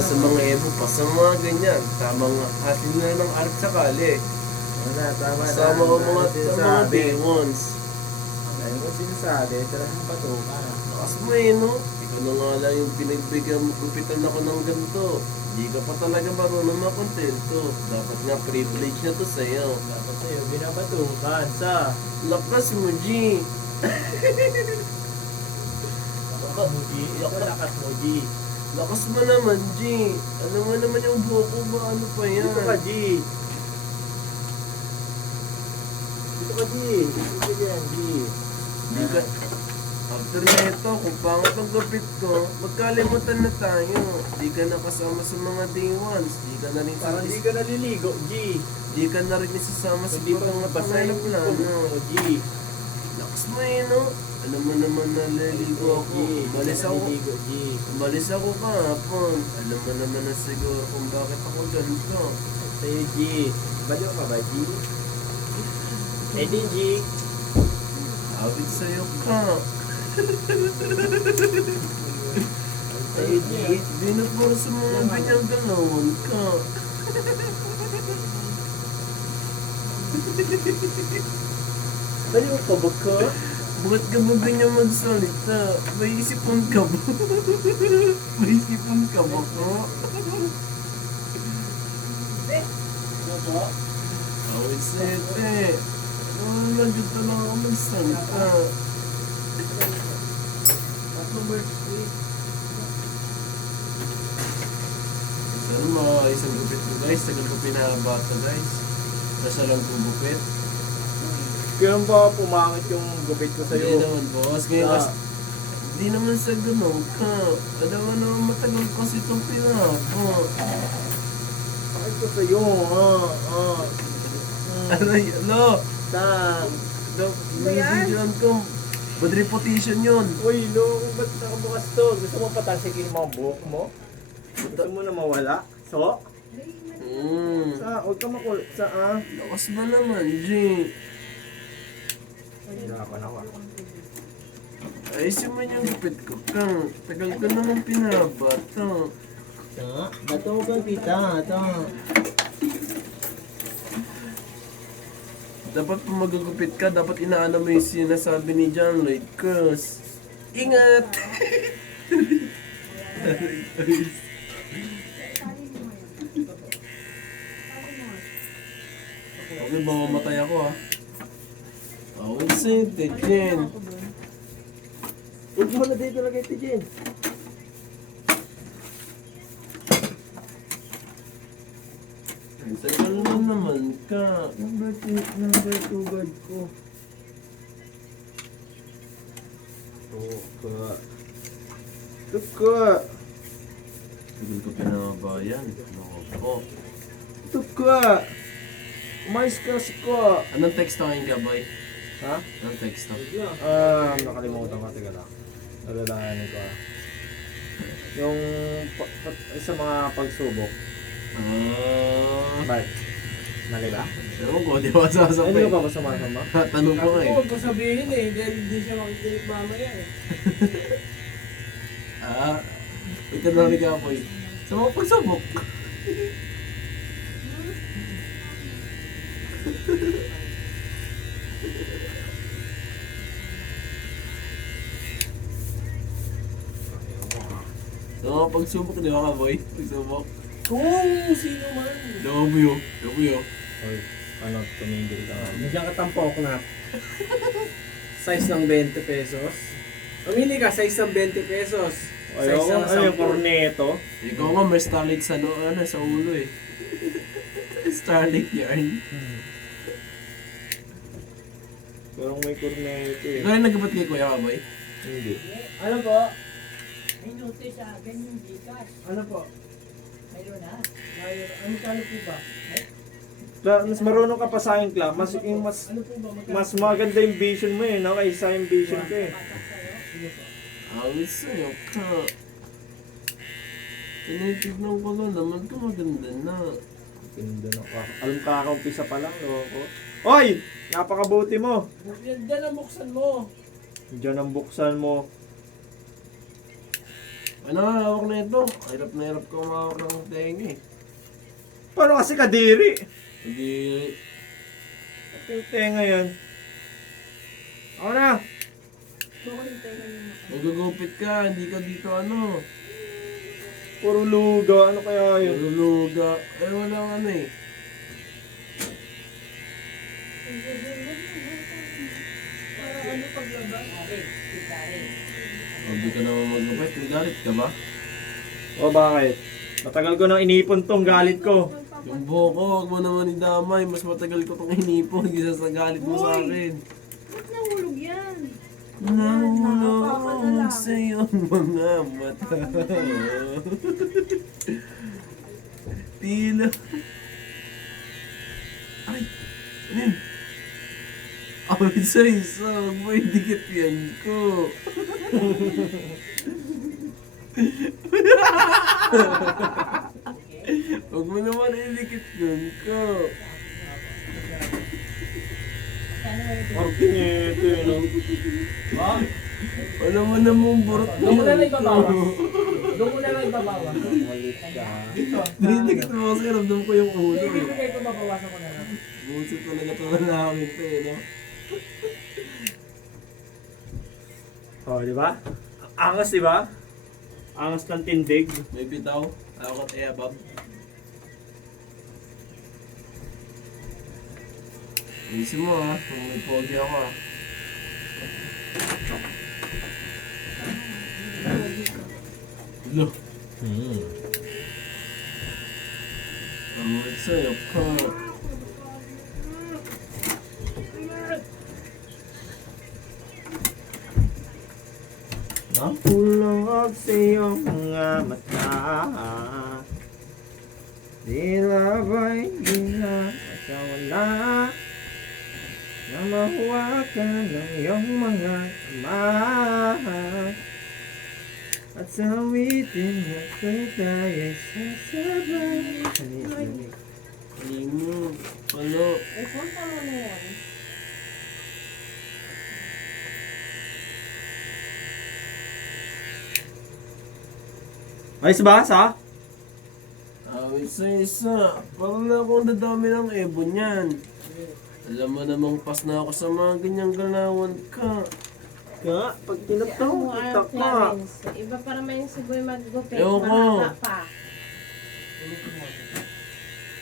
sa mga Evo pa sa mga ganyan. Tamang hatin na ng art sa kali. Wala, tama na. Sama ko mga day ones. Dahil mo sinasabi, talagang patukan. Lakas mo no? Ikaw na nga lang yung pinagbigyan mo, kupitan ako ng ganito. Hindi ka pa talaga marunong makontento. Dapat nga privilege na to sa'yo. Dapat sa'yo, binabatukan sa... Lakas mo, G. Lakas mo, G. Ito lakas mo, G. Lakas mo naman, G. Alam mo naman yung buhok ko ba? Ano pa yan? Dito ka, G. Dito ka, G. Dito ka dyan, G. Di ka... After neto, kung pangit ang gupit ko, magkalimutan na tayo. Di ka na kasama sa mga day ones. Di ka na rin Parang di ka naliligo, G. Di ka na rin isasama sa Hindi pa mga basa panay na yung plano. G. Lakas mo no? Alam mo naman naliligo ako. Umalis ako. Naliligo, G. Umalis ako kahapon. Alam mo naman na siguro kung bakit ako ganito. Sa'yo, G. Baliw ka ba, G? Eh di, G. Awit sa'yo ka. Sa'yo, G. Di na puro sa mga ganyang galawan ka. Baliw ka ba ka? Bakit ka ba ganyan magsalita? May isipon ka ba? May isipon ka ba ko? Ano ba? Awit sa'yo, te. Ano lang dito lang ako magsalita. Tatlong birthday. Sana mga isang gupit ko guys, tagal ko pinahaba to guys. Nasa lang kong gupit. Kailan ba pumangit yung gupit ko Hindi sa'yo? naman boss, ngayon Ah. kasi hindi naman sa ganun ka. Alam mo naman matagal ko kasi itong pinahaba. Bakit ko sa'yo? Ano yun? Ano? Saan? Binibigyan ko. Bad reputation yun. Uy, loko, ba't nakabukas to? Gusto mo patalsikin yung mga buhok mo? Gusto mo na mawala? So? Huwag ka makulit. Lakas ba naman, G? Hirapan ako. Ayusin mo yung gupit ko kang. Tagal ko naman pinahaba to. Bato ka kita. Dapat pag magagupit ka, dapat inaano mo yung sinasabi ni John Lloyd Cruz. Ingat! Okay, ba mamatay ako ah. Oh, it's it, Jen. Huwag mo na dito lagay ito, Jen. Ang tagal na naman ka. Number 2 guard ko. Tuka. Tagal ko pinabayan. Ako. Tuka. Umayos ka si ko. Anong text tawagin ka, boy? Ha? Anong text to? Nakalimutan ko. Teka lang. Nalalahanin ko yung sa mga pagsubok. Bart. Mali ba? Ewan ko, di ba sasabay? Hindi ko pa masama-sama? Tanong ko nga eh. Huwag ko sabihin dahil hindi siya makikinig mamaya Ito na rin ka, boy. Sa mga pagsabok. Sa mga pagsubok, di ba ka, boy? Pagsubok. Kung sino man. W. Oy, tumingil ka. Bigyan ka tampok na. Size ng 20 pesos. Pamili ka, size ng 20 pesos. Size ng yung corneto? Ikaw nga, may starlight sa, sa ulo eh. Starlight yarn. Pero may corneto eh. Ikaw rin nagkapat kay Kuya Kaboy? Hindi. Ano po? May notice sa akin yung Gcash. Ano po? Mayroon na. Ano kano po ba? Mas marunong ka pa sa akin, Kla. Mas Ano po ba? mas maganda yung vision mo eh, no? Kaysa yung vision ko eh. Patak sa'yo. Awit sa'yo ka. Tinitignan ko lang naman ito maganda na. Ganda na ka. Alam kakaumpisa pa lang, loko. Hoy! Napakabuti mo! Yan ang buksan mo. Diyan ang buksan mo. Ano, hawak na ito. Hirap na hirap ko mahawak ng tenga eh. Paano kasi kadiri? Hindi, Yung tenga yan. Ako na. magugupit ka, hindi ka dito ano. Puro luga. Ano kaya yun? Naluluga. Eh, walang ano eh. Hindi ka naman magupit. May galit ka ba? O bakit? Matagal ko nang inipon tong galit ko. Yung buhok ko, huwag mo naman idamay. Mas matagal ko itong hinipon. Hindi sa galit mo sa akin. Ba't nahulog yan? Nahulog sa iyong mga mata. Tila. Ay, ano yun? Awit sa isa, huwag mo idikit yan ko. Huwag mo naman idikit yan ko. Parang pinito yun. No? Wala mo namang burot Doon mo na lang yan. ibabawas. Doon mo na lang ibabawas. Dinidikit mo kasi ramdam ko yung ulo eh. Ibibigay ko, babawasan ko na lang. Busit talaga ito na namin ito eh, no? O, di ba? Angas, di ba? Angas ng tindig. May bitaw. Ako at Bob. Isin mo ha, kung may pogi ako ha. Hello. Ang sa'yo ka. Napulog sa iyong mga mata. Di na ba'y di na masawala na mahuwakan ng iyong mga kamay at sa awitin na tayo'y sasabay. Hindi mo. Ano? Ay, punta mo na yan. Ayos ba, sa? Awit sa isa. Parang na akong dadami ng ebon yan. Alam mo namang pas na ako sa mga ganyang galawan ka. Ka, pag tinataw, Ano, kita ka. Clarence? Iba pa naman yung sigoy maggupit. Ewan ko. Mahaba pa.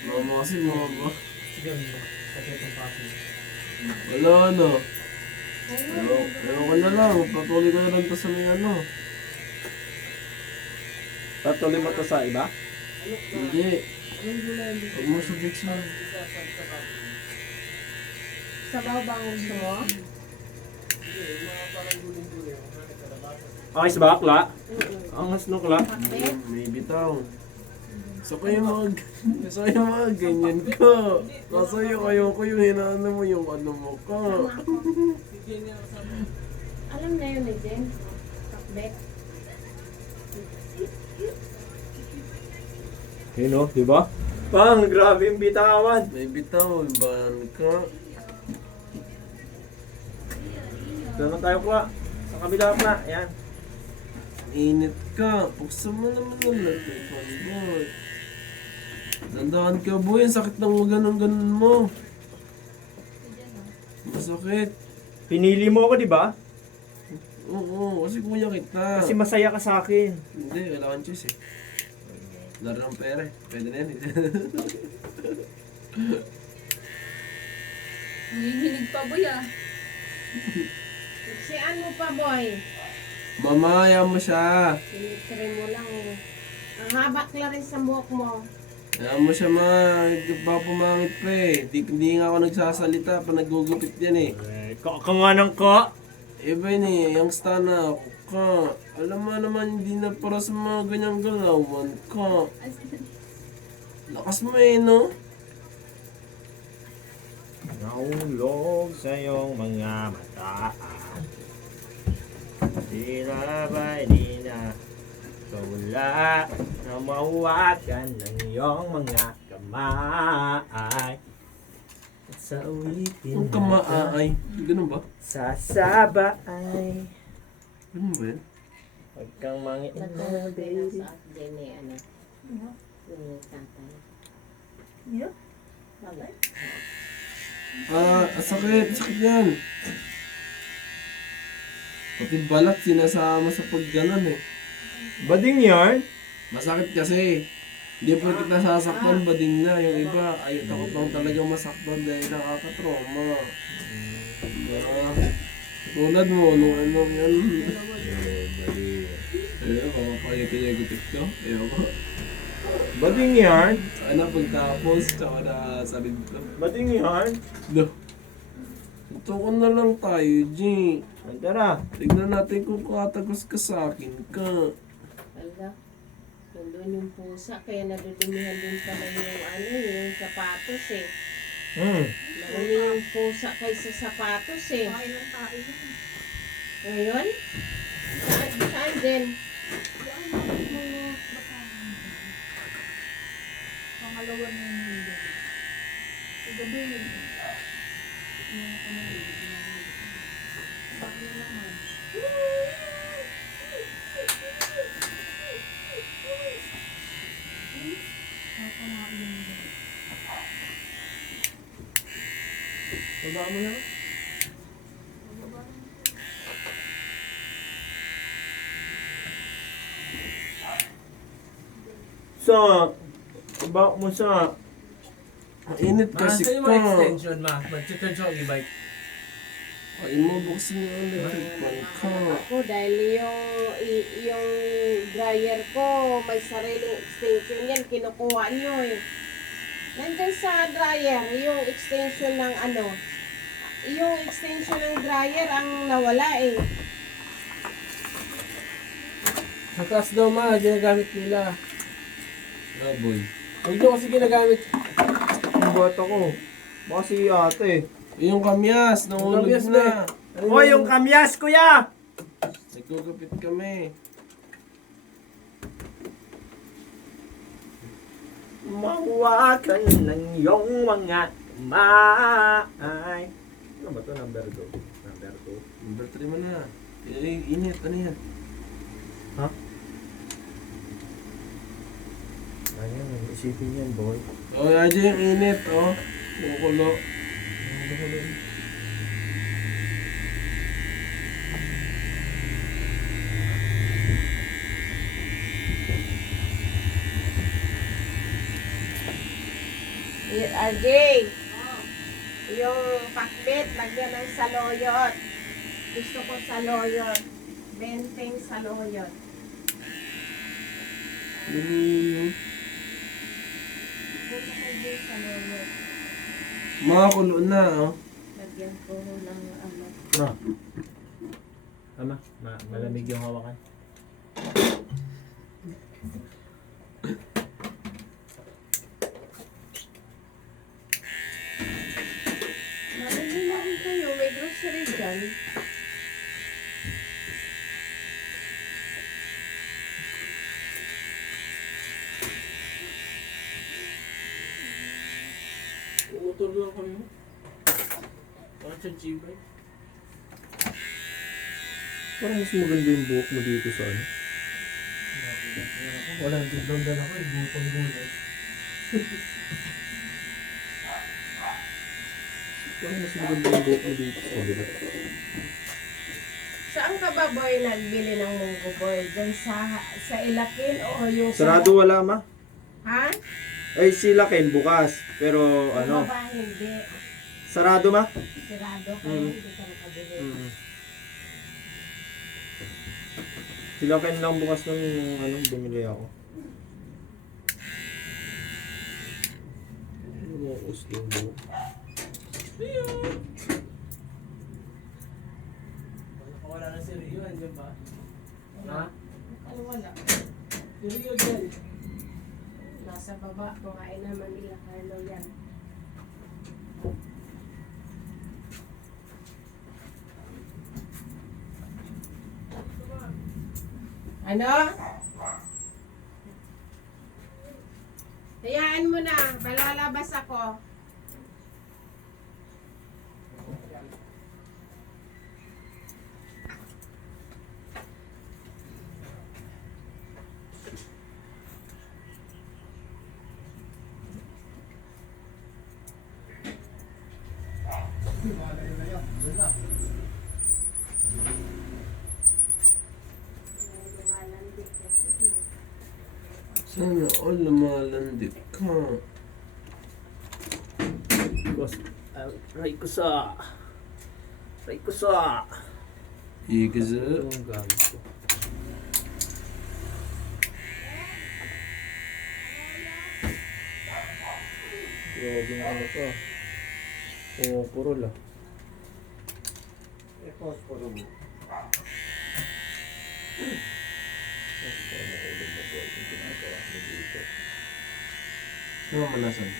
Mama kasi mga ba? Sige, kasi itong papi. Wala ano. Ewan ko na lang. Patuloy ko na lang to sa may ano. Patuloy mo to sa iba? Hindi. Huwag mo sa Dixon. Sabaw ba ang gusto mo? Ayos ba, Kla? Angas no, Kla? Pakbet? May bitaw. So kayo mga ganyan ko. Kaso yung ayoko yung hinaano mo yung ano mo ka. Alam na yun, Jen. Pakbet? Yun o, di ba? Pang, grabe yung bitawan. May bitaw, ban ka. Doon na tayo, Kla. Sa kabila, Kla. Ayan. Init ka. Buksan mo naman ang lagay, boy. Tandaan ka, boy. Ang sakit ng ganun-ganun mo. Masakit. Pinili mo ako, di ba? Oo, kasi kuya kita. Kasi masaya ka sa akin. Hindi, wala kang choice eh. Laro ng pera eh. Pwede na yan eh. Nangihinig pa boy ah. Si ano pa, boy? Mamaya mo siya. Sinitry mo lang eh. Ang haba, Clarence, ang buhok mo. Kaya mo siya baka pumangit pa eh. Hindi nga ako nagsasalita pa nagugupit yan eh. Ka nga ng ka. Iba yun eh, yung stana ako ka. Alam mo naman, hindi na para sa mga ganyang galawan ka. Lakas mo eh, no? Nahulog sa iyong mga mata. Di na ba'y di na wala na mahuwakan ng iyong mga kamay at sa ulitin Ang kamaay. Ganun ba? sasabay. Ganun ba yan? Huwag kang mangi. Nagkaroon din sa din ni ano, ni tatay. Bagay. Sakit yan. Pati balat sinasama sa pagganon eh. Bading yarn? Masakit kasi. Hindi po kita sasaktan, bading na. Yung iba, ayaw takot lang talaga masaktan dahil nakakatrauma. Tulad mo, nung ano yan. Ayun, mamapakita niya yung gutik ko. Ayun ko. Bading yarn? Ano, pagtapos, tsaka na salid ko. Bading yarn? No. Tutukan na lang tayo, G. Tara. Tignan natin kung katagos ka sa akin ka. Ala, nandun yung pusa, kaya nadudumihan din pala yung ano, yung sapatos eh. Marami yung pusa kaysa sapatos eh. Ngayon? Saan din? Pangalawa na yung hindi. Gabi yun. Bakit naman? Baba mo na. Sa, iba mo sa, Mainit kasi Kasi yung ka. mga extension, ma. Mag-charge ako e-bike. Ay mo, buksan yung electric fan ka. Ako dahil yung dryer ko may sariling extension yan, kinukuha nyo eh. Nandyan sa dryer, yung extension ng ano, yung extension ng dryer ang nawala eh. Sa taas daw, ma. Ginagamit nila. Laboy. Huwag nyo kasi ginagamit. yung bata ko. Baka si ate. Yung kamyas, nahulog Kamyas na. O, yung kamyas, kuya! Nagkukapit kami. Mawakan ng iyong mga maay. Ano ba ito? Number 2. Number 2. Number 3 mo na. Init, ano yan? Ano yan? Isipin yan, boy. Oh, nandiyan yung init, oh. Kumukulo. RJ, yung pakbit, lagyan ng saloyot. Gusto ko saloyot. Benteng saloyot. Lumino. Gusto ko yung saloyot. Mga kulo na, oh. Lagyan ko ng ano. Tama, malamig yung hawakan. Marami na rin kayo, may grocery dyan. Utol lang kami mo. Charge e-bike. Parang mas maganda yung buhok mo dito sa ano. Walang tigdondan ako. Butong gulay. Parang mas maganda yung buhok mo dito sa kabila. Saan ka ba, boy, nagbili ng munggo, boy? Diyan sa Ilakin o yung Sarado wala ma? Ha? Ay sila Ken bukas. Pero ano? Ano ba, hindi. Sarado ma? Sirado kayo, hindi ka nakabili. Sila Ken lang bukas nung ano bumili ako. Ano mo gusto yung buhok? Wala na si Rio. Andiyan ba? Ha? Ano wala? Si Rio dyan. Nasa baba, kumain naman nila Carlo yan. Ano? Hayaan mo na, balalabas ako. Sana all lumalandi ka. Aray ko sa... Aray ko sa... Igaza. Ang gamit ko. Grabe yung ano ko. Pumupurol ah. Puro mo. Ano naman nasan?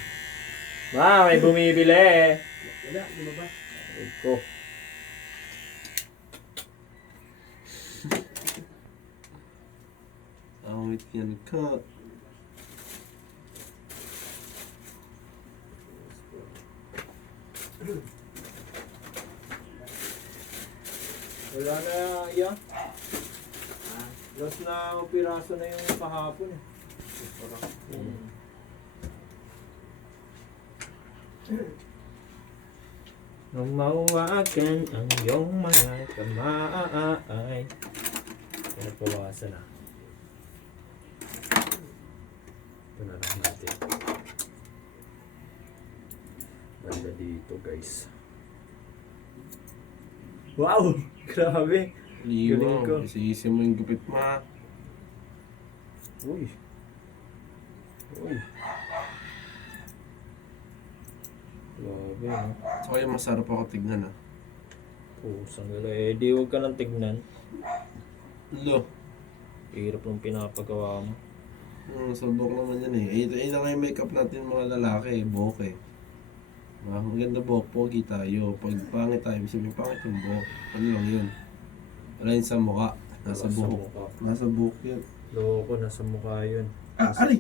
Ma, may bumibili eh. Wala, di ba ba? Aray ko. Awit yan ka. Wala na iya. Lost na piraso na yung kahapon eh. Nung mauwagan ang iyong mga kamay. Kaya pawasan na. Ito na lang natin. Banda dito guys. Wow! Grabe! Galing ko. Liwa. Isi-isi mo yung gupit mo. Uy! Uy! Grabe no? So kaya masarap ako tignan ah. Pusang gala eh. Di huwag ka nang tignan. Lo. Hirap ng pinapagawa mo. Sabok naman yan eh. Ay na nga yung makeup natin mga lalaki. Buhok eh. Ang ganda buhok, pogi tayo. Pag pangit tayo, sabihin pangit yung buhok. Ano lang yun? Wala yun sa mukha. Nasa Nasa buhok. mukha. Nasa buhok yun. Loko, nasa mukha yun. Ah, aray!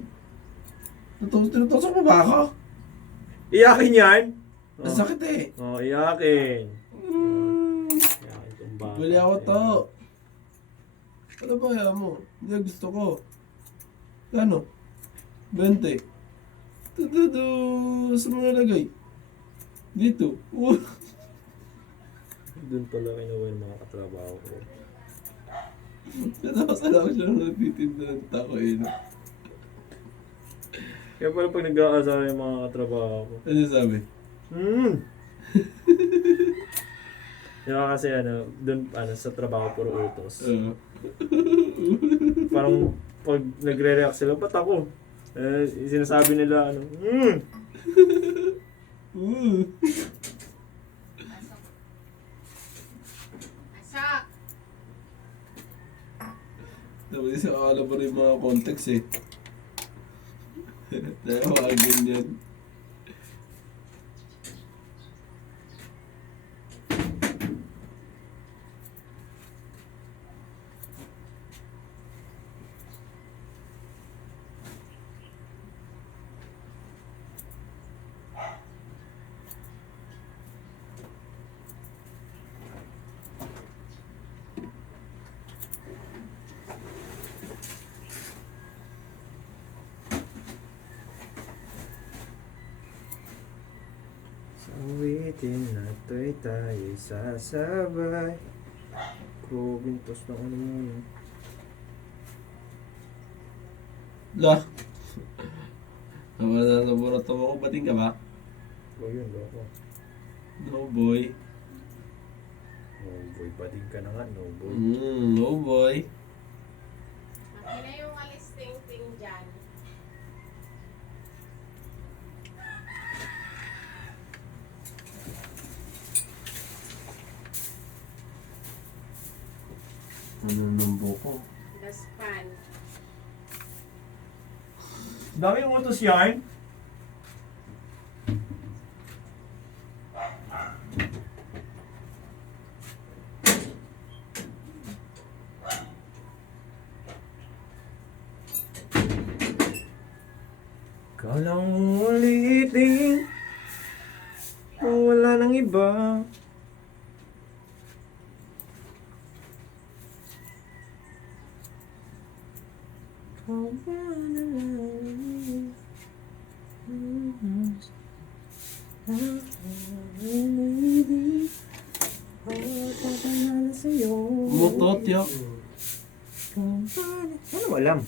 Tinutusok mo ba ako? Iyakin yan! Ang sakit eh. Oh, iyakin. Iyakin tong bata. Bali ako to. Ano ba kaya mo? Hindi gusto ko. Ano? 20. Tududu sa mga lagay. Dito. Doon pala kinuha yung mga katrabaho ko. Natapos lang siya nung nagtitinda ng tako eh. No? Kaya pala pag nag-aasawa yung mga katrabaho ko. Ano sabi? Kaya kasi ano, doon ano, sa trabaho puro utos. Oo. Parang pag nagre-react sila, ba't ako? Sinasabi nila ano, Asak! Tapos isa akala mo rin mga context eh. Dahil mga ganyan. sa awitin nato'y tayo'y sasabay. Kubintos na ano yun. Lah. Nawala na laboratory ko. Bating ka ba? O yun, loko. No boy. No boy, bading ka na nga, no boy. No boy. Akin na yung alisting-ting dyan. Ano ng buko? Daspan. Dami yung utos yan. Kalang ulitin kung wala nang iba. Mutot yak. Ano mo alam?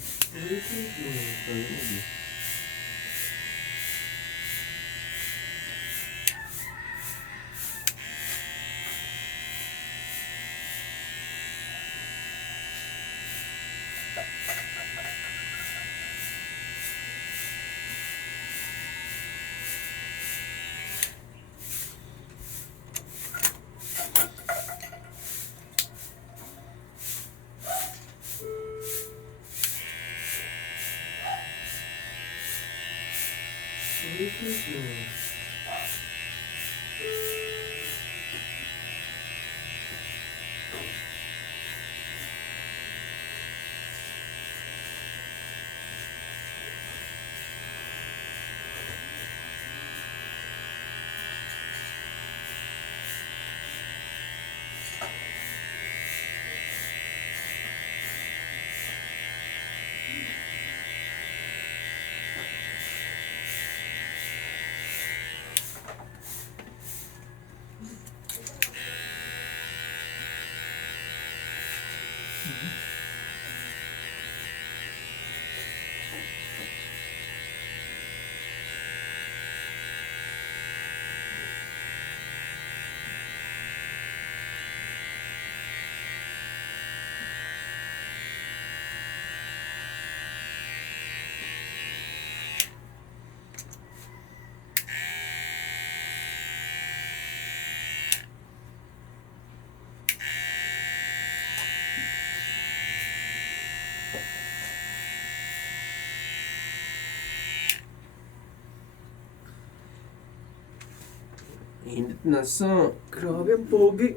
Init na sa. Grabe ang pogi.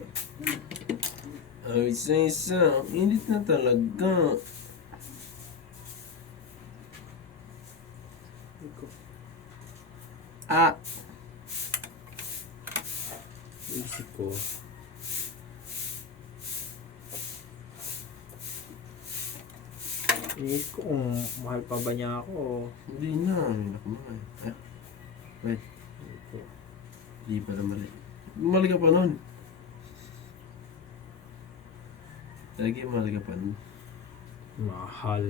Ay, isa-isa. Init na talaga. Ah! Isip ko. Inisip ko kung mahal pa ba niya ako. Hindi na. Ay, naku na. Ah. Wait. Hindi pala mali. Mali ka pa nun. Lagi mali ka pa nun. Mahal.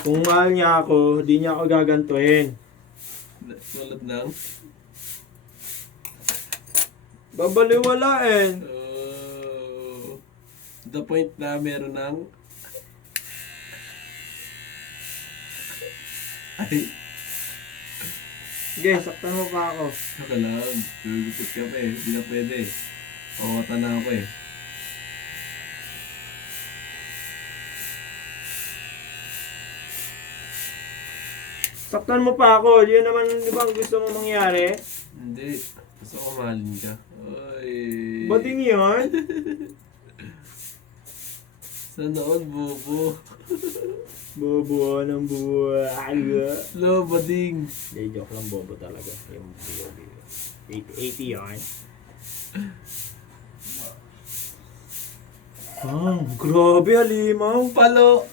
Kung mahal niya ako, di niya ako gagantuhin. Tulad ng... Babaliwalain. The point na meron ng... Ay, Sige, saktan mo pa ako. saka lang. Gugupit ka pa eh. Hindi na pwede. Pawata na ako eh. Saktan mo pa ako. Yun naman, di ba ang gusto mo mangyari? Hindi. Gusto ko mahalin ka. Ay. Bading yun? Sana all, bobo. Bobo ng buhay. Lo, bading. Hindi, joke lang, bobo talaga. Yung bobo. 80 yan. Grabe, halimaw. Palo!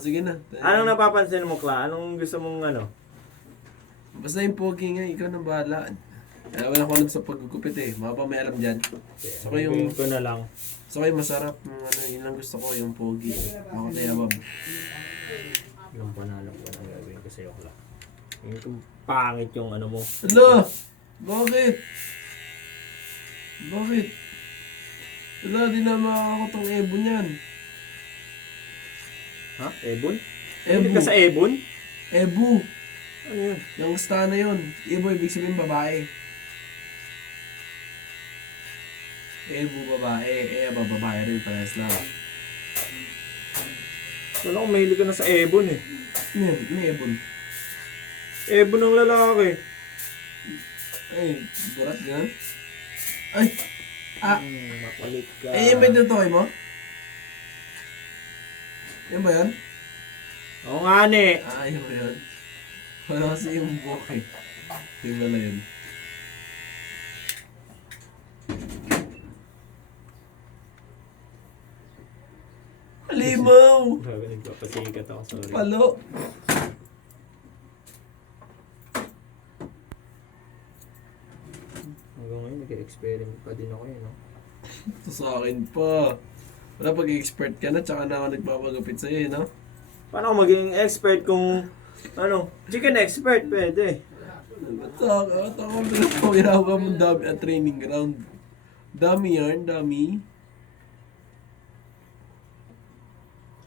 Sige na. Anong napapansin mo, Kla? Anong gusto mong ano? Basta yung pogi nga, ikaw nang bahala. Wala ko alam sa pagkukupit eh. Mga pa may alam dyan. Saka yung, Gawin ko na lang. saka yung masarap. Yung, ano, yun lang gusto ko, yung pogi. Ako tayo, Bob. Yung panalo ko na gagawin ko sa'yo, Kla. Yung pangit yung ano mo. Hala! Bakit? Bakit? Hala, di na makakako tong Ebon yan. Ha? Ebon? Ebu. Hindi ka sa Ebon? Ebu. Ano yun? Yung star na yun. Ebu, ibig sabihin babae. Ebu, babae. Eba, babae rin. Parehas lang. Wala kong mahilig ka na sa Ebon eh. Yan, may Ebon. Ebon ng lalaki. Ay, burat yan. Ay! Ah! Makulit ka. Ay, yan ba yung tutoy mo? Yan ba yan? Oo nga ne. Ah, yan ba yan? Wala kasi yung buhok eh. Yung wala yun. Halimaw! Grabe, nagpapasikat ako, sorry. Palo! Hanggang ngayon, nag-experiment pa din ako eh, no? Ito sa akin pa. Wala, pag-expert ka na, tsaka na ako nagpapagupit sa'yo, no? Paano ako maging expert kung, chicken expert, pwede. Ba't ako pinapawiraw mo dami at training ground? Dami yan, dami.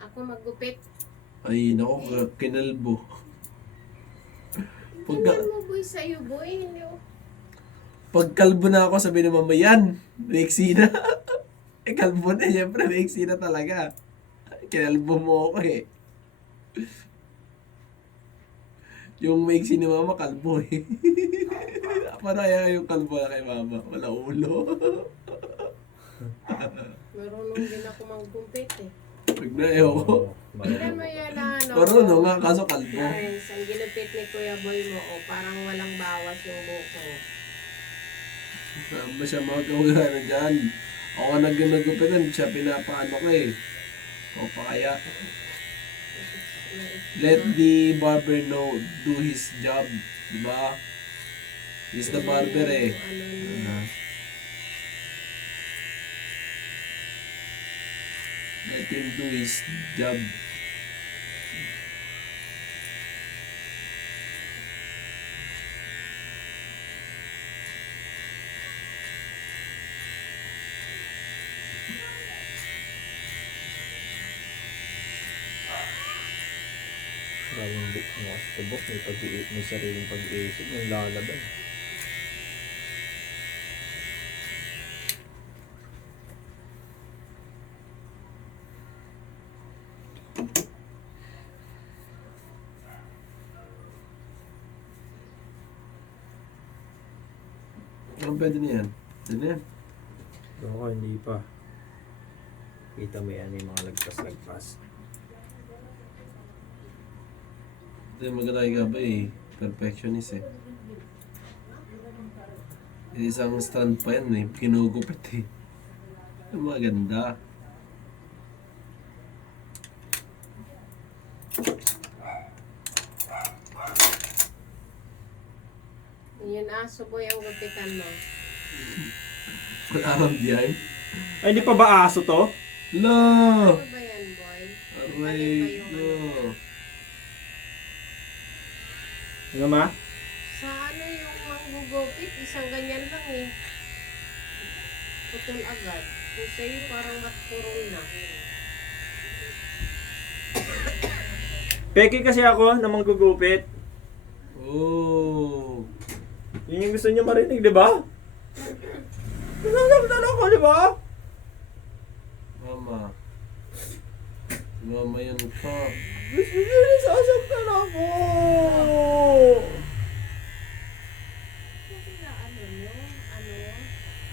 Ako magupit. Ay, naku, kinalbo. Tingnan mo boy sa'yo boy. Hindi ko- Pagkalbo na ako, sabi ng mama, yan, maiksi na. Eh, kalbo na, syempre, maiksi na talaga. Kinalbo mo ako eh. Yung maiksi ni mama, kalbo eh. Paano kaya yung kalbo na kay mama? Wala ulo. Marunong din ako magkumpit eh. Pag na, ayoko. Tingnan mo yan na ano. Marunong nga, kaso kalbo. Friends, ang ginupit ni Kuya Boy mo, parang walang bawas yung buko. Saan ba siya magkawala dyan? Ako nagnagupitan, siya pinapaano ko eh. O pa kaya, let the barber know, do his job. Diba? He's the barber eh. Ano niya. Let him do his job. Maraming mga tubok, may sariling pag-iisip, may lalaban. Anong pwede na yan? Pwede na yan. Ako hindi pa. Kita mo yan, yung mga lagpas-lagpas. Ito yung maganda kay Gabay eh. Perfectionist eh. Isang stand pa yan eh. Kinugupit eh. Ang maganda. Yun aso boy ang gupitan mo. Wala kang diyan. Ay, hindi pa ba aso to? Lo! Ano ba yan boy? Aray ko. Ano ma? Sa ano yung manggugupit, isang ganyan lang eh. Putol agad. Kung sa'yo parang matpurol na. Peke kasi ako na manggugupit. Oh. Yun yung gusto niya marinig, di ba? Nasasaktan ako, di ba? Mama. Mama yan ka. Gusto niya nasasaktan ako. Kasi na ano nyo,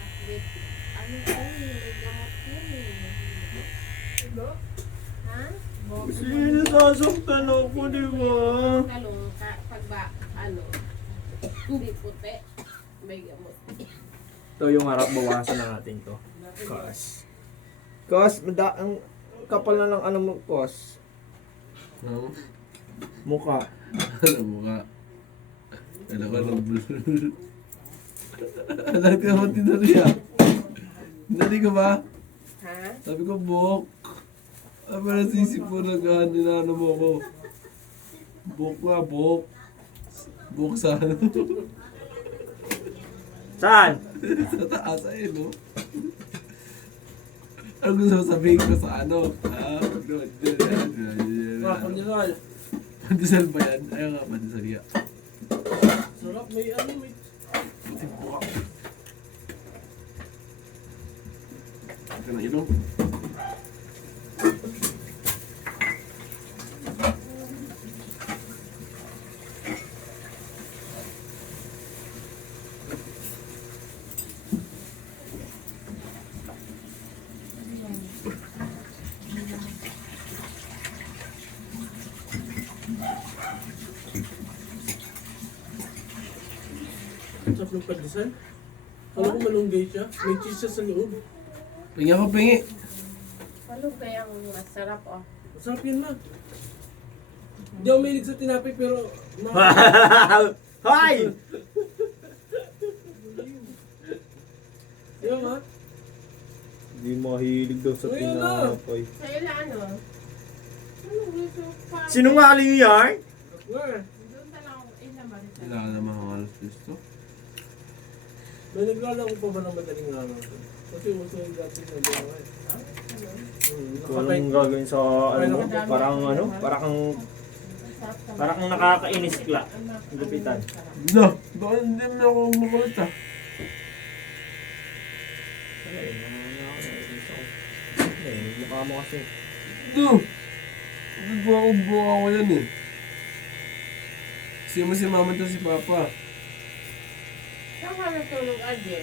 athlete, ano po yun, may gamot yun eh. Ha? Gusto niya nasasaktan ako, di ba? Talong ka, pag ba, hindi puti, may gamot. Ito yung harap bawasan ng ating to. Cos, ang kapal na ng ano mo, Cos. No? Mukha. Ano mo ka? Alam ka ng blue. Alam ka mo tinariya. Nari ka ba? Ha? Sabi ko, buhok. Sabi na sisipo na gaan, dinano mo ko. Buhok nga, buhok. Buhok sa ano? Saan? Sa taas ayun, no? Ano gusto mo sabihin ko sa ano? Pandesal. Pandesal ba yan? Ayaw nga, pandesal yan. Sarap, may may... Buti buka. Ito na ilong. Sarap ng pandesal. Alam ko malunggay siya. May cheese siya sa loob. Pingi ako, pingi. Ano kaya ang masarap oh? Masarap yun ma. Hindi ako mahilig sa tinapay pero... Hoy! Di ba ma? Hindi mahilig daw sa Ayun na. tinapay. Sa ila ano? Ano gusto pa? Sinungaling yan? Nga. Doon na lang ila Marisa. Wala naman ang alas gusto. May naglalaro pa ba ng madaling araw? Kasi gusto yung dati na gano'n eh. Kung anong gagawin sa ano, parang ano, parang nakakainis kla. Gupitan. No, baka hindi na ako makulit ah. Mukha mo kasi. No! Buwa ko yan eh. Kasi mo si mama to si papa. Saan ka natulog, Adje?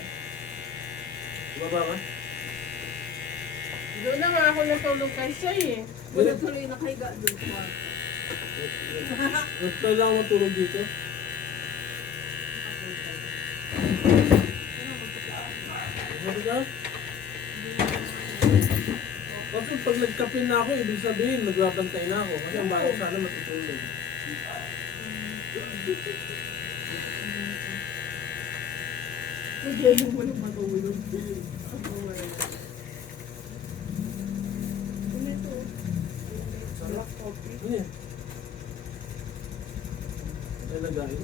Baba ka? Doon na nga ako natulog kay Soy eh. Wala tuloy nakahiga doon. Kailangan matulog dito. Sabi ka? Kasi pag nagkapin na ako, ibig sabihin, magbabantay na ako. Kasi ang bago sana matutulog. Nagyelo mo lang matulog. Sarap. Ano yan? Ay, nagain?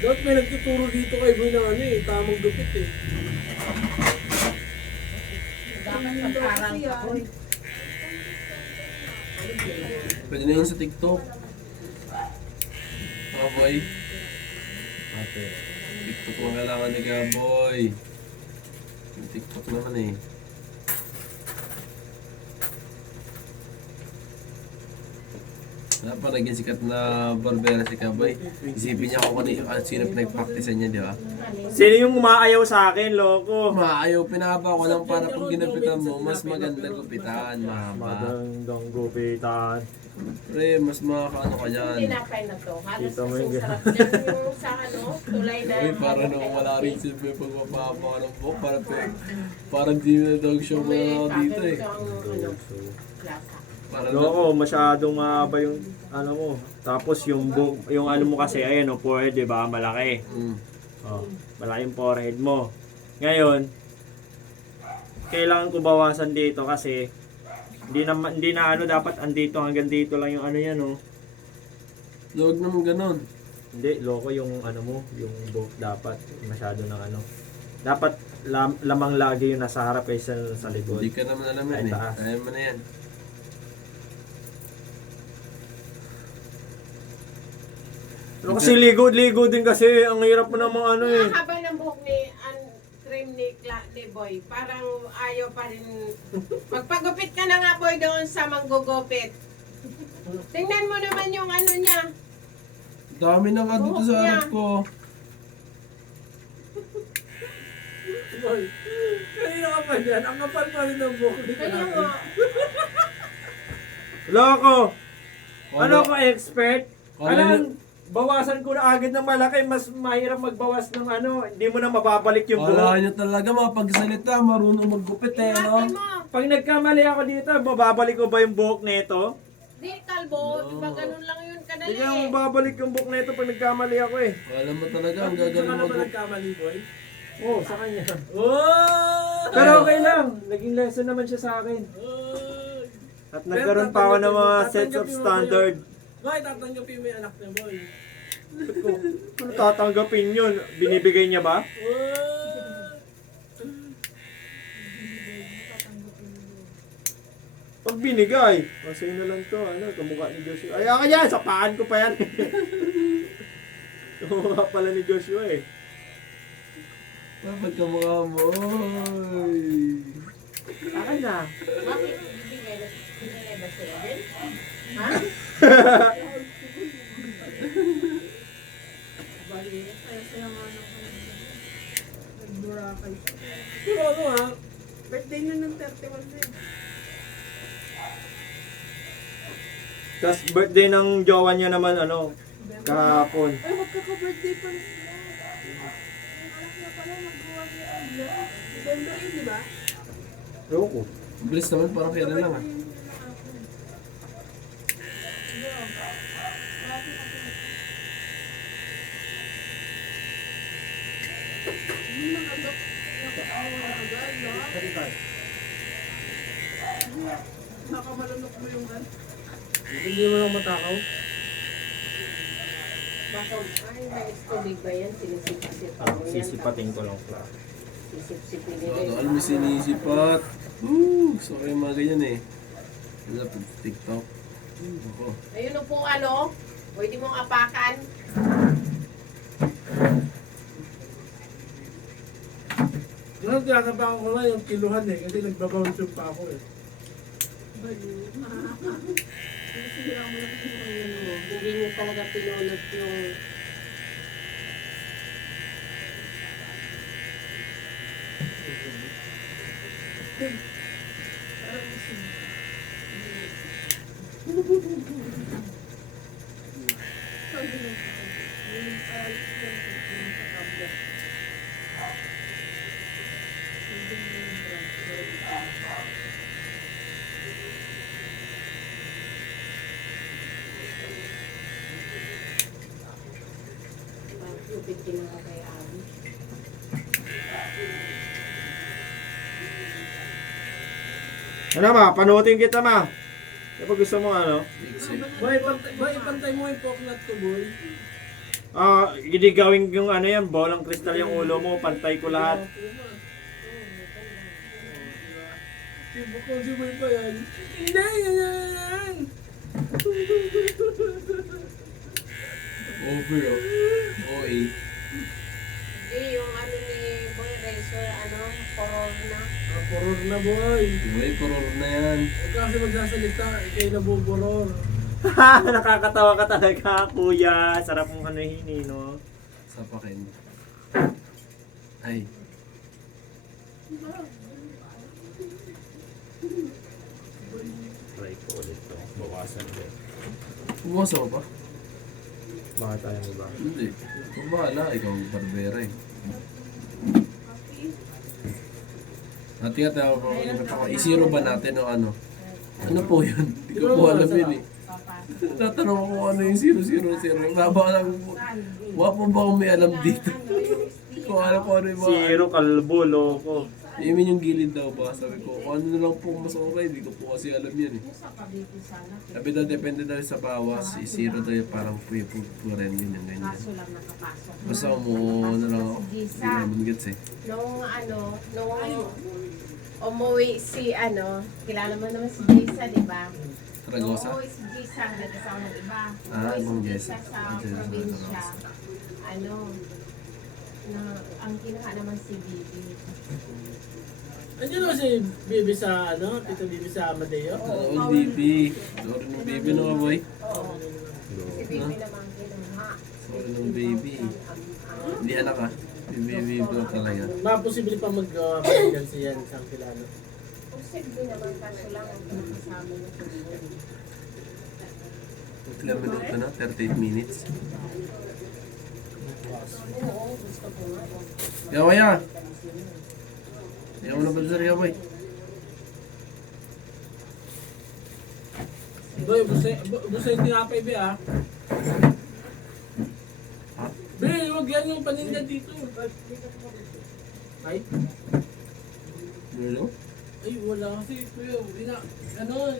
Dapat may nagtuturo dito kay Boy ng ano eh, tamang gupit eh. Dapat magkarang ako eh. Pwede na yun sa TikTok. Mga boy. Ate. TikTok ang kailangan ni Gaboy. Yung TikTok naman eh. Wala pa naging sikat na barbera si Gaboy. Isipin niya kung sino pinag-practicean niya, di ba? Sino yung umaayaw sa akin, loko? Maayaw, pinahaba ko lang para pag ginapitan mo, mas maganda gupitan, mahaba. Magandang gupitan. Pre, mas makakaano ka dyan. Tinapay na to. Halos Dito mo kasing yung- sarap yan yung sa ano, tulay na. Uy, para nung wala rin silbi pag mapahaba ka ng buhok, parang di na dog show mo na ako dito eh. Parang Loko, masyadong mahaba yung ano mo. Tapos yung ano mo kasi, ayan o, forehead, di ba? Malaki. Oh, malaki yung forehead mo. Ngayon, kailangan ko bawasan dito kasi hindi na ano, dapat andito hanggang dito lang yung ano yan, oh. Luwag naman ganon. Hindi, loko yung ano mo, yung buhok dapat masyado ng ano. Dapat lamang lagi yung nasa harap kaysa sa likod. Hindi ka naman alam yan Ay, eh. taas. Kaya mo na yan. Pero kasi ligo din kasi, ang hirap mo namang ano eh. Ang haba ng buhok ni cream ni Boy. Parang ayaw pa rin. Magpagupit ka na nga, Boy, doon sa manggugupit. Tingnan mo naman yung ano niya. Dami na nga dito sa harap ko. Boy, kanina ka pa dyan, ang kapal pa rin ng buhok ni Kaya Kraken. nga. Loko! Kung Ano ko expert? Kung Alam, bawasan ko na agad ng malaki, mas mahirap magbawas ng ano, hindi mo na mababalik yung Wala buhok. nyo talaga mapagsalita, marunong maggupit eh, no? Ingatan mo. Pag nagkamali ako dito, mababalik ko ba yung buhok nito? Di, kalbo. Diba ganun lang yun kadali Hindi nga eh. mababalik yung buhok nito pag nagkamali ako eh. Alam mo talaga, ang Saan ka gagaling naman maggupit. nagkamali, Boy? Oo, sa kanya. Oh! Pero okay lang, naging lesson naman siya sa akin. Oh! At nagkaroon pa ako ng mga sets of standard. Bakit tatanggapin mo yung anak niya, Boy? Ano tatanggapin yun? Binibigay niya ba? Oh! Pag binigay, sa'yo na lang to, ano, kamukha ni Joshua. Ay, ako yan, sapaan ko pa yan. Kamukha pala ni Joshua eh. Dapat ka mga boy. Akin na. Bakit bibigay na binigay ba sa'yo din? Ha? Bali, saya-saya nga ng nag-Boracay. Pero ano ha? Birthday na ng 31 na yun. Tapos birthday ng jowa niya naman, ano, kahapon. Ay, magkaka-birthday pa na sila. Yung anak niya pala, nag-buwan niya ang vlog. November 8, di ba? Loko. Bilis naman, parang kailan lang ah. Birthday niya ng ako. Nakamalunok mo yung gan. Hindi mo lang matakaw. Baka, ay, may tubig ba yan? Sinisip-sipa mo yan. Sisipatin ko lang pala. Sisip-sipin nila Ano, yung alam mo sinisipat. Gusto ko yung mga ganyan eh. Wala pag TikTok. Ako. Ayun po ano, pwede mong apakan. Yung tinatapakan ko nga yung kiluhan eh, kasi nagbabounce pa ako eh. Hindi nyo talaga pinulot yung... Lupit kinuha kay Abby. Ano ma, panutin kita ma. Kapag gusto mo ano, Boy, ipantay mo yung pork nut ko, boy. hindi gawin yung ano yan, bolang kristal yung ulo mo, pantay ko lahat. Kung si boy pa yan. Hindi, yan. Over oh. OA. Hindi, yung ano ni Boy Razor, ano, corona. Puror na, boy. Boy, puror na yan. Huwag kasi magsasalita, ikay nabuburor. Nakakatawa ka talaga, kuya. Sarap mong anuhin eh, no? Sapakin. Ay. Try ko ulit to. Bawasan ko. Buwas ako pa? Baka tayo ba? Hindi. Kung bahala, ikaw ang barbera eh. Hati-hati ako. Isiro ba natin o ano? Ano po yun? Hindi ko po alam yun eh. Tatanong ko kung ano yung 000. Baba lang po. Wapo ba kung may alam dito? Hindi ko alam kung ano yung mga... Zero, kalbo, loko. Imin yung gilid daw ba? Sabi ko, kung ano na lang po mas okay, hindi ko po kasi alam yan eh. Sabi daw, depende daw sa bawas. Isiro daw yung parang rin yun yung ganyan. Kaso lang nakapasok. Basta umuo na lang ako. Hindi naman gets eh. Nung umuwi si ano, kilala mo naman si Jessa, di ba? Taragosa? Nung umuwi si Jessa, nagkasama ng iba. Ah, Umuwi ibang si Jessa. Jessa sa Jessa, probinsya. Taragosa. Ano, ang kinuha naman si Bibi. Andiyan ba si Bibi sa ano? Tito Bibi sa Amadeo? Oo, baby. Sorry ng baby no, boy. Oo. Si Bibi naman kinuha. Sorry ng baby. Hindi anak ah. Baby vlog talaga. Posible pa mag-medical siya sa Pilano. Posible naman kaso lang ang kasama niya. Ilang minuto na? 38 minutes. Oo, gusto ko nga. Yawaya! Ayaw mo na ba sir, Yaway? Boy, gusto yung tinapay, Be, ah. Ha? Be, huwag yan yung paninda dito. Ay? Ano? Ay, wala kasi, kuya.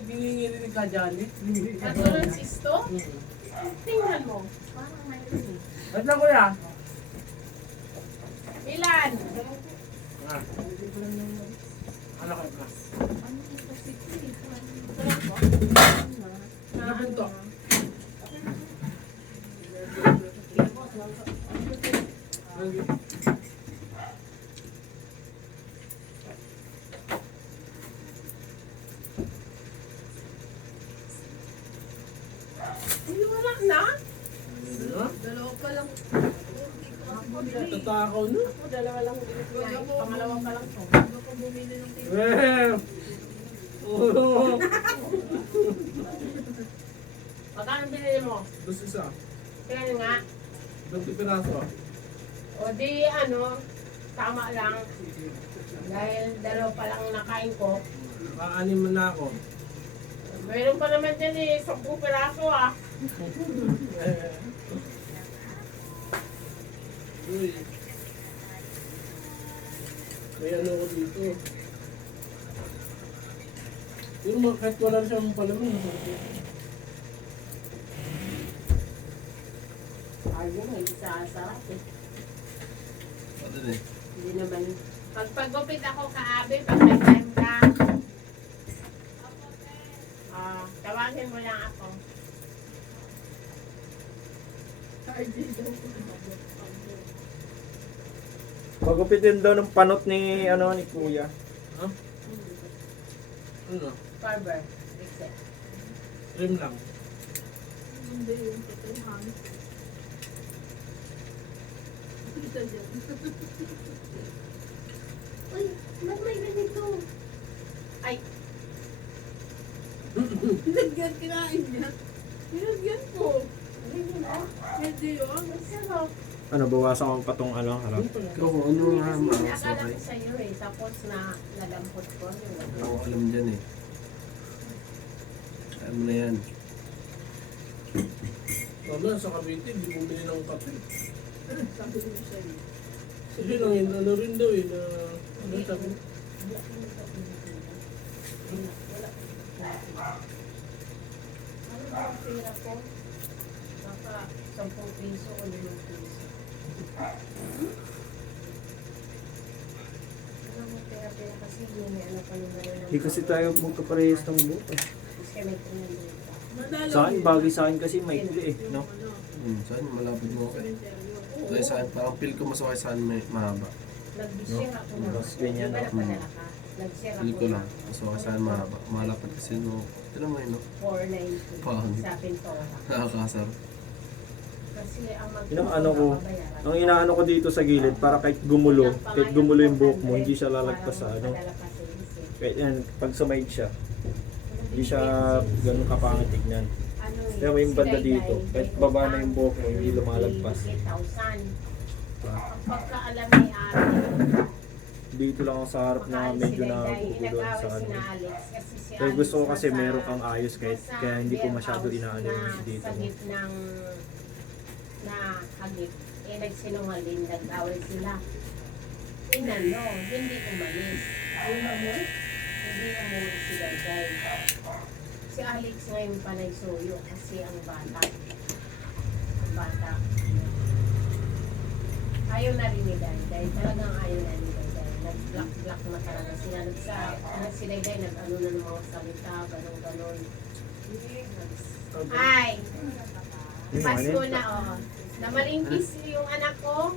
Giningirinig ka, Janet. Katulad si Sto? Tingnan mo. Parang may Ba't lang, kuya? Ilan? Ah. Ano kayo, class? Nabunto. Ay, wala na. Ano? Dalawa pa lang. Tatakaw na. Ako, dalawa lang binigay. Pangalawa pa lang to. Bago ko bumili ng tito. Eh! Oo. Magkano binili mo? Gusto isa. Kaya nga. 20 piraso. O di ano, tama lang. Dahil dalawa pa lang nakain ko. Nakaanim na ako. Meron pa naman dyan eh, 10 piraso ah. Uy. May ano ko dito. Pero kahit wala siyang palaman. Ayun, hindi sa sarap eh. Ano din eh. Hindi naman. Pag paggupit ako kaabi, pag may time ka, tawagin mo lang ako. Pagupitin daw ng panot ni ano ni Kuya. Ano? Barber. Except. Trim lang. Hindi yung total hangin. Kita dyan. Uy, ba't may ganito? Ay, Nilagyan kinain niya. Nilagyan ko. hindi na. Hindi yun. Masarap. Ano, bawasan ko pa tong ano, harap. Ikaw kung ano nga Kasi maangas akala okay. ko sa'yo eh. Tapos na nalampot ko. Hindi ko alam dyan eh. Kaya mo na yan. Wala, sa Cavite, hindi bumili ng kape. Sabi ko sa'yo. Kasi nang ano rin daw eh, na ano sabi? Ano ba ang pera ko? Baka 10 piso o 5 piso. Ano mo pera-pera kasi yun eh. Ano pa yung gano'n. Hindi kasi tayo magkaparehas ng buhok eh. Kasi may tumulong ka. Madalaw Sa akin, yun. bagay sa akin kasi maikli eh, no? Saan malapit mo okay. Oo. Kaya sa akin, parang feel ko mas okay saan may mahaba. Nag-share ako na. Mas ganyan, Di ba no? napadala ka? Nag-share Feel ako ko na lang. Mas okay saan mahaba. Malapit kasi no. Tignan mo yun no. 490 Pangit. sa Pintora. Nakakasar. Kasi ang Ano ko, ang inaano ko dito sa gilid para kahit gumulo yung buhok mo, hindi siya lalagpas sa ano. Kahit yan, pag sumahid siya, hindi siya ganun kapangit tignan. Kaya may yung banda dito, kahit baba na yung buhok mo, hindi lumalagpas. 8,000. Ang pagkaalam ni Ari, Dito lang ako sa harap na medyo na doon sa ano. Pero gusto ko kasi meron kang ayos kahit kaya hindi ko masyado inaano yung dito sa mo. gitnang na hagip, eh nagsinungaling, nag-away sila. Inano, hindi umalis. Hindi umuwi si Dayday. Si Alex ngayon pa nagsuyo kasi ang bata. Ayaw na rin ni Dayday. Talagang ayaw na ni Dayday. Nag-block na talaga sila. Si Dayday nag-ano na ng mga salita, ganon-ganon. Ay! Yung Pasko ano, na, oh. Namalingkis yung anak ko.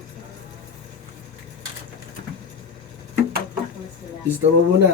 Nag-block na sila. Gusto mo muna.